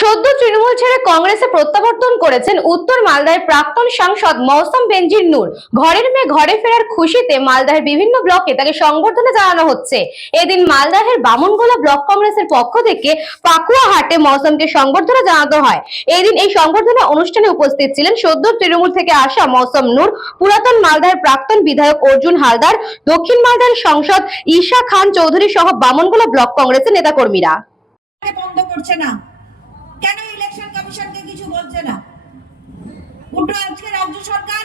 সদ্য তৃণমূল ছেড়ে কংগ্রেসে প্রত্যাবর্তন করেছেন উত্তর মালদার প্রাক্তন সাংসদ মৌসম বেনজির নূর। ঘরের মেয়ে ঘরে ফেরার খুশিতে মালদার বিভিন্ন ব্লকে তাকে সংবর্ধনা জানানো হচ্ছে। এদিন মালদাহের বামুনগোলা ব্লক কংগ্রেসের পক্ষ থেকে পাকুয়াহাটে মৌসমকে সংবর্ধনা জানানো হয়। এদিন এই সংবর্ধনা অনুষ্ঠানে উপস্থিত ছিলেন সদ্য তৃণমূল থেকে আসা মৌসম নূর, পুরাতন মালদাহের প্রাক্তন বিধায়ক অর্জুন হালদার, দক্ষিণ মালদার সাংসদ ঈশা খান চৌধুরী সহ বামুনগোলা ব্লক কংগ্রেসের নেতাকর্মীরা। বন্ধ করছে না কেন? ইলেকশন কমিশনকে কিছু বলছে না। উল্টো আজকে রাজ্য সরকার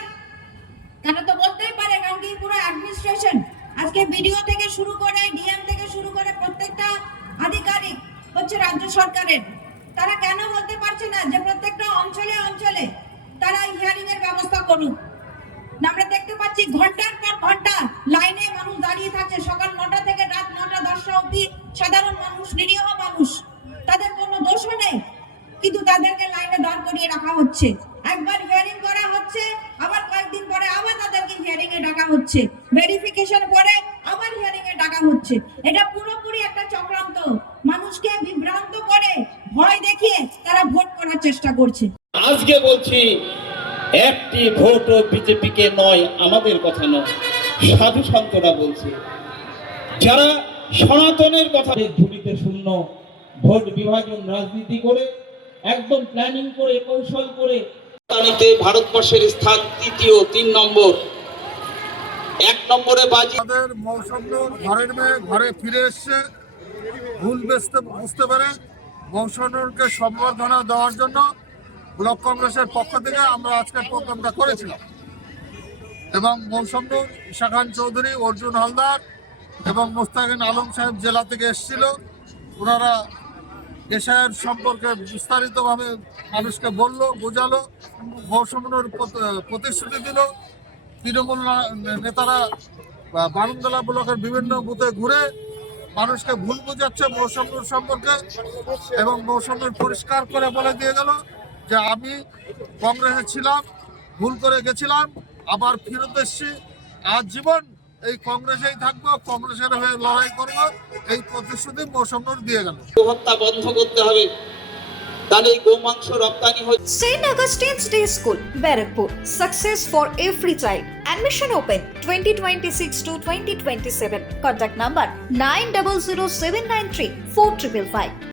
কেন তো বলতেই পারে, কারণ কি পুরো অ্যাডমিনিস্ট্রেশন আজকে বিডিও থেকে শুরু করে ডিএম থেকে শুরু করে প্রত্যেকটা আধিকারিক হচ্ছে রাজ্য সরকারের। তারা কেন বলতে পারছে না যে প্রত্যেকটা অঞ্চলে অঞ্চলে তারা হিয়ারিং এর ব্যবস্থা করুক? আমরা দেখতে পাচ্ছি ঘন্টার পর ঘন্টা লাইনে মানুষ দাঁড়িয়ে থাকছে, সকাল 9টা থেকে রাত 9টা 10টা অবধি। সাধারণ মানুষ, নিরীহ মানুষ, তাদের কোনো দোষও নেই, কিন্তু তাদেরকে লাইনে দাঁড় করিয়ে রাখা হচ্ছে। একবার হিয়ারিং করা হচ্ছে, আবার কয়েকদিন পরে আবার তাদেরকে হিয়ারিং এ ডাকা হচ্ছে, ভেরিফিকেশন পরে আবার হিয়ারিং এ ডাকা হচ্ছে। এটা পুরোপুরি একটা চক্রান্ত। মানুষকে বিভ্রান্ত করে ভয় দেখিয়ে তারা ভোট করার চেষ্টা করছে। আজকে বলছি, একটি ভোটও বিজেপিকে নয়, আমাদের কথা নয়, সাধু সন্তরা বলছে, যারা সনাতনের কথা ঝুলিতে শূন্য ভোট বিভাজন রাজনীতি করে একদম প্ল্যানিং করে কৌশল করে ভারতবর্ষের স্থান তৃতীয়, 3 নম্বর, 1 নম্বরে বাজি। আমাদের মৌসম ঘরের মেয়ে ঘরে ফিরে এসছে, ভুল বুঝতে পারে মৌসুমকে সম্বর্ধনা দেওয়ার জন্য ব্লক কংগ্রেসের পক্ষ থেকে আমরা আজকে প্রোগ্রামটা করেছিলাম। এবং মৌসম ঈশা খান চৌধুরী, অর্জুন হালদার এবং মোস্তাকিন আলম সাহেব জেলা থেকে এসেছিল। ওনারা এশায়ের সম্পর্কে বিস্তারিতভাবে মানুষকে বললো, বোঝালো, মৌসুমীর প্রতিশ্রুতি দিল। তৃণমূল নেতারা বামুনগোলা ব্লকের বিভিন্ন বুথে ঘুরে মানুষকে ভুল বোঝাচ্ছে মৌসুমীর সম্পর্কে, এবং মৌসুমীর পরিষ্কার করে বলে দিয়ে গেল যে আমি কংগ্রেসে ছিলাম, ভুল করে গেছিলাম, আবার ফেরত এসছি, আজীবন এই কংগ্রেসেই থাকবো, কংগ্রেসের হয়ে লড়াই করবো, এই প্রতিশ্রুতি মৌসুম দিয়ে গেল। হত্যা বন্ধ করতে হবে, তাহলে গোমাংস রপ্তানি হচ্ছে। St. Augustine's Day School, Barrackpur. Success for every child. Admission open 2026 to 2027. Contact number 900793 4555.